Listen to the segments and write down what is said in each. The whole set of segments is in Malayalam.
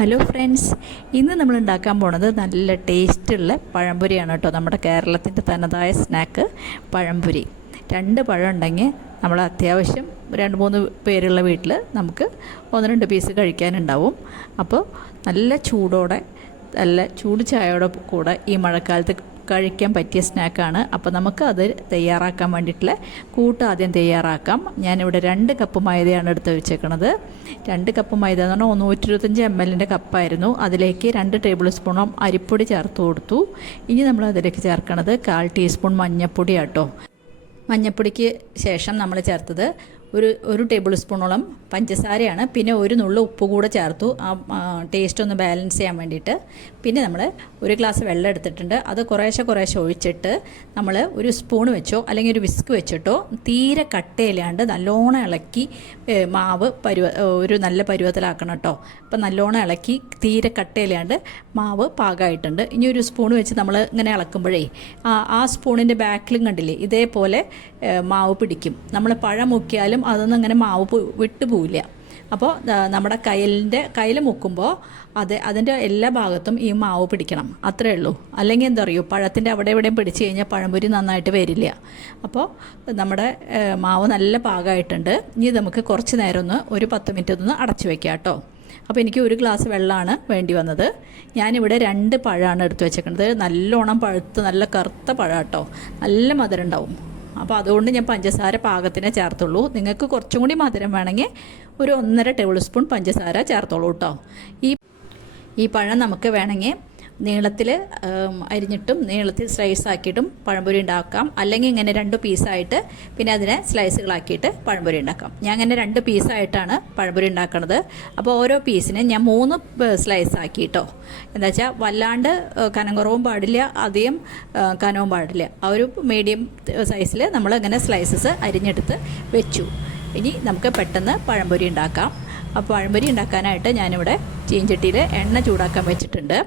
ഹലോ ഫ്രണ്ട്സ്, ഇന്ന് നമ്മൾ ഉണ്ടാക്കാൻ പോണത് നല്ല ടേസ്റ്റുള്ള പഴംപൊരിയാണ് കേട്ടോ. നമ്മുടെ കേരളത്തിൻ്റെ തനതായ സ്നാക്ക് പഴംപൊരി. 2 പഴം ഉണ്ടെങ്കിൽ നമ്മൾ അത്യാവശ്യം 2-3 പേരുള്ള വീട്ടിൽ നമുക്ക് 1-2 പീസ് കഴിക്കാനുണ്ടാവും. അപ്പോൾ നല്ല ചൂടോടെ, നല്ല ചൂട് ചായയോടെ കൂടെ ഈ മഴക്കാലത്ത് കഴിക്കാൻ പറ്റിയ സ്നാക്കാണ്. അപ്പോൾ നമുക്ക് അത് തയ്യാറാക്കാൻ വേണ്ടിയിട്ടുള്ള കൂട്ട് ആദ്യം തയ്യാറാക്കാം. ഞാനിവിടെ 2 കപ്പ് മൈദയാണ് എടുത്ത് വെച്ചേക്കണത്. 2 കപ്പ് മൈദ എന്ന് പറഞ്ഞാൽ 125 ml കപ്പായിരുന്നു. അതിലേക്ക് 2 ടേബിൾ സ്പൂണോളം അരിപ്പൊടി ചേർത്ത് കൊടുത്തു. ഇനി നമ്മൾ അതിലേക്ക് ചേർക്കണത് 1/4 ടീസ്പൂൺ മഞ്ഞൾപ്പൊടി ആട്ടോ. മഞ്ഞൾപ്പൊടിക്ക് ശേഷം നമ്മൾ ചേർത്തത് ഒരു ടേബിൾ സ്പൂണോളം പഞ്ചസാരയാണ്. പിന്നെ ഒരു നുള്ളു ഉപ്പ് കൂടെ ചേർത്തു, ആ ടേസ്റ്റ് ഒന്ന് ബാലൻസ് ചെയ്യാൻ വേണ്ടിയിട്ട്. പിന്നെ നമ്മൾ 1 ഗ്ലാസ് വെള്ളം എടുത്തിട്ടുണ്ട്. അത് കുറേശ്ശെ ഒഴിച്ചിട്ട് നമ്മൾ ഒരു സ്പൂൺ വെച്ചോ അല്ലെങ്കിൽ ഒരു വിസ്ക് വെച്ചിട്ടോ തീരെ കട്ടയില്ലാണ്ട് നല്ലോണം ഇളക്കി മാവ് ഒരു നല്ല പരുവത്തിലാക്കണം കേട്ടോ. അപ്പം നല്ലോണം ഇളക്കി തീരെ കട്ടയില്ലാണ്ട് മാവ് പാകമായിട്ടുണ്ട്. ഇനി ഒരു സ്പൂൺ വെച്ച് നമ്മൾ ഇങ്ങനെ ഇളക്കുമ്പോഴേ ആ സ്പൂണിൻ്റെ ബാക്കിലും കണ്ടില്ലേ ഇതേപോലെ മാവ് പിടിക്കും. നമ്മൾ പഴം മുക്കിയാലും അതൊന്നും അങ്ങനെ മാവ് വിട്ടു പോവില്ല. അപ്പോൾ നമ്മുടെ കയ്യിൽ മുക്കുമ്പോൾ അതിൻ്റെ എല്ലാ ഭാഗത്തും ഈ മാവ് പിടിക്കണം, അത്രയേ ഉള്ളൂ. അല്ലെങ്കിൽ എന്താ പറയുക, പഴത്തിൻ്റെ അവിടെ എവിടെയും പിടിച്ച് കഴിഞ്ഞാൽ പഴംപൊരി നന്നായിട്ട് വരില്ല. അപ്പോൾ നമ്മുടെ മാവ് നല്ല പാകമായിട്ടുണ്ട്. ഇനി നമുക്ക് കുറച്ച് നേരം ഒരു 10 മിനിറ്റ് ഒന്ന് അടച്ചു വയ്ക്കാം കേട്ടോ. അപ്പോൾ എനിക്ക് 1 ഗ്ലാസ് വെള്ളമാണ് വേണ്ടി വന്നത്. ഞാനിവിടെ 2 പഴമാണ് എടുത്ത് വെച്ചേക്കുന്നത്. നല്ലോണം പഴുത്ത് നല്ല കറുത്ത പഴം കേട്ടോ, നല്ല മധുരം ഉണ്ടാവും. അപ്പോൾ അതുകൊണ്ട് ഞാൻ പഞ്ചസാര പാകത്തിനെ ചേർത്തുള്ളൂ. നിങ്ങൾക്ക് കുറച്ചും കൂടി മധുരം വേണമെങ്കിൽ ഒരു 1.5 ടേബിൾ സ്പൂൺ പഞ്ചസാര ചേർത്തോളൂ കേട്ടോ. ഈ പഴം നമുക്ക് വേണമെങ്കിൽ നീളത്തിൽ അരിഞ്ഞിട്ടും നീളത്തിൽ സ്ലൈസ് ആക്കിയിട്ടും പഴംപൊരി ഉണ്ടാക്കാം. അല്ലെങ്കിൽ ഇങ്ങനെ 2 പീസായിട്ട് പിന്നെ അതിനെ സ്ലൈസുകളാക്കിയിട്ട് പഴംപൊരി ഉണ്ടാക്കാം. ഞാൻ അങ്ങനെ 2 പീസായിട്ടാണ് പഴംപൊരി ഉണ്ടാക്കുന്നത്. അപ്പോൾ ഓരോ പീസിനെ ഞാൻ 3 സ്ലൈസ് ആക്കിയിട്ടോ. എന്താ വെച്ചാൽ വല്ലാണ്ട് കനം കുറവും പാടില്ല, അധികം കനവും പാടില്ല. ആ ഒരു മീഡിയം സൈസിൽ നമ്മൾ അങ്ങനെ സ്ലൈസസ് അരിഞ്ഞെടുത്ത് വെച്ചു. ഇനി നമുക്ക് പെട്ടെന്ന് പഴംപൊരി ഉണ്ടാക്കാം. അപ്പോൾ പഴംപൊരി ഉണ്ടാക്കാനായിട്ട് ഞാനിവിടെ ചീഞ്ചട്ടിയിൽ എണ്ണ ചൂടാക്കാൻ വെച്ചിട്ടുണ്ട്.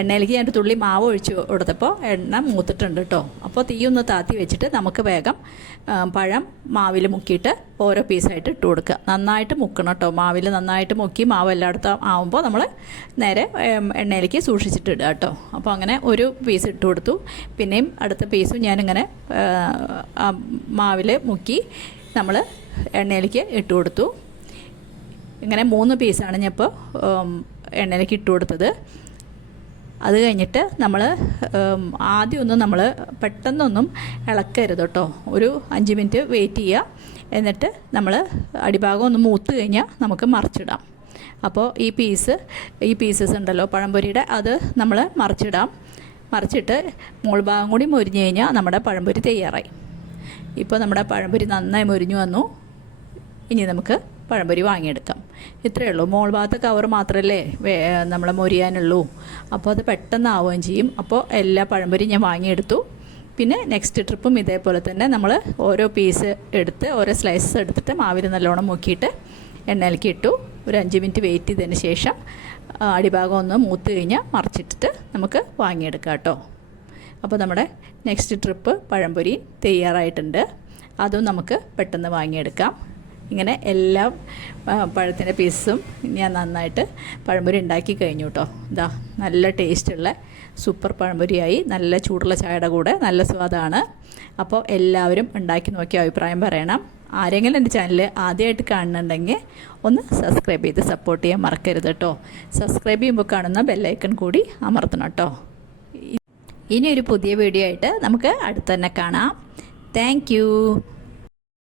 എണ്ണയിലേക്ക് ഞാൻ ഒരു തുള്ളി മാവ് ഒഴിച്ച് കൊടുത്തപ്പോൾ എണ്ണ മൂത്തിട്ടുണ്ട് കേട്ടോ. അപ്പോൾ തീയൊന്ന് താത്തി വെച്ചിട്ട് നമുക്ക് വേഗം പഴം മാവിൽ മുക്കിയിട്ട് ഓരോ പീസായിട്ട് ഇട്ട് കൊടുക്കുക. നന്നായിട്ട് മുക്കണം കേട്ടോ. മാവിൽ നന്നായിട്ട് മുക്കി മാവ് എല്ലായിടത്തും ആവുമ്പോൾ നമ്മൾ നേരെ എണ്ണയിലേക്ക് സൂക്ഷിച്ചിട്ട് ഇടുക കേട്ടോ. അപ്പോൾ അങ്ങനെ ഒരു പീസ് ഇട്ട് കൊടുത്തു. പിന്നെയും അടുത്ത പീസും ഞാനിങ്ങനെ മാവിൽ മുക്കി നമ്മൾ എണ്ണയിലേക്ക് ഇട്ട് കൊടുത്തു. ഇങ്ങനെ 3 പീസാണ് ഞാൻ ഇപ്പോൾ എണ്ണയിലേക്ക് ഇട്ട് കൊടുത്തത്. അത് കഴിഞ്ഞിട്ട് നമ്മൾ ആദ്യമൊന്നും നമ്മൾ പെട്ടെന്നൊന്നും ഇളക്കരുത് കേട്ടോ. ഒരു 5 മിനിറ്റ് വെയിറ്റ് ചെയ്യുക. എന്നിട്ട് നമ്മൾ അടിഭാഗം ഒന്ന് മൂത്ത് കഴിഞ്ഞാൽ നമുക്ക് മറിച്ചിടാം. അപ്പോൾ ഈ പീസസ് ഉണ്ടല്ലോ പഴംപൊരിയുടെ, അത് നമ്മൾ മറിച്ചിട്ട് മുകൾ ഭാഗം കൂടി മൊരിഞ്ഞ് കഴിഞ്ഞാൽ നമ്മുടെ പഴംപൊരി തയ്യാറായി. ഇപ്പോൾ നമ്മുടെ പഴംപൊരി നന്നായി മൊരിഞ്ഞു വന്നു. ഇനി നമുക്ക് പഴംപൊരി വാങ്ങിയെടുക്കാം. ഇത്രയേ ഉള്ളൂ. മോൾ ഭാഗത്ത് കവർ മാത്രമല്ലേ നമ്മൾ മൊരിയാനുള്ളൂ. അപ്പോൾ അത് പെട്ടെന്ന് ആവുകയും ചെയ്യും. അപ്പോൾ എല്ലാ പഴംപൊരി ഞാൻ വാങ്ങിയെടുത്തു. പിന്നെ നെക്സ്റ്റ് ട്രിപ്പും ഇതേപോലെ തന്നെ നമ്മൾ ഓരോ പീസ് എടുത്ത് ഓരോ സ്ലൈസസ് എടുത്തിട്ട് മാവിൽ നല്ലോണം മുക്കിയിട്ട് എണ്ണയിലേക്ക് ഇട്ടു. ഒരു 5 മിനിറ്റ് വെയിറ്റ് ചെയ്തതിന് ശേഷം അടിഭാഗം ഒന്ന് മൂത്ത് കഴിഞ്ഞാൽ മറിച്ചിട്ടിട്ട് നമുക്ക് വാങ്ങിയെടുക്കാം കേട്ടോ. അപ്പോൾ നമ്മുടെ നെക്സ്റ്റ് ട്രിപ്പ് പഴംപൊരി തയ്യാറായിട്ടുണ്ട്. അതും നമുക്ക് പെട്ടെന്ന് വാങ്ങിയെടുക്കാം. ഇങ്ങനെ എല്ലാ പഴത്തിൻ്റെ പീസും ഞാൻ നന്നായിട്ട് പഴംപൊരി ഉണ്ടാക്കി കഴിഞ്ഞു കേട്ടോ. ഇതാ നല്ല ടേസ്റ്റുള്ള സൂപ്പർ പഴംപൊരിയായി. നല്ല ചൂടുള്ള ചായയുടെ കൂടെ നല്ല സ്വാദാണ്. അപ്പോൾ എല്ലാവരും ഉണ്ടാക്കി നോക്കി അഭിപ്രായം പറയണം. ആരെങ്കിലും എൻ്റെ ചാനൽ ആദ്യമായിട്ട് കാണുന്നുണ്ടെങ്കിൽ ഒന്ന് സബ്സ്ക്രൈബ് ചെയ്ത് സപ്പോർട്ട് ചെയ്യാൻ മറക്കരുത് കേട്ടോ. സബ്സ്ക്രൈബ് ചെയ്യുമ്പോൾ കാണുന്ന ബെല്ലൈക്കൺ കൂടി അമർത്തണം കേട്ടോ. ഇനി ഒരു പുതിയ വീഡിയോ ആയിട്ട് നമുക്ക് അടുത്ത് തന്നെ കാണാം. Thank you.